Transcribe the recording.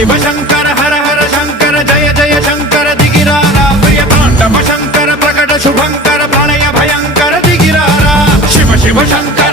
शिव शंकर हर हर शंकर जय जय शंकर दिगिरारा प्रिय तांडव शंकर प्रकट शुभंकर प्रलय भयंकर दिगिरारा शिव शिव शंकर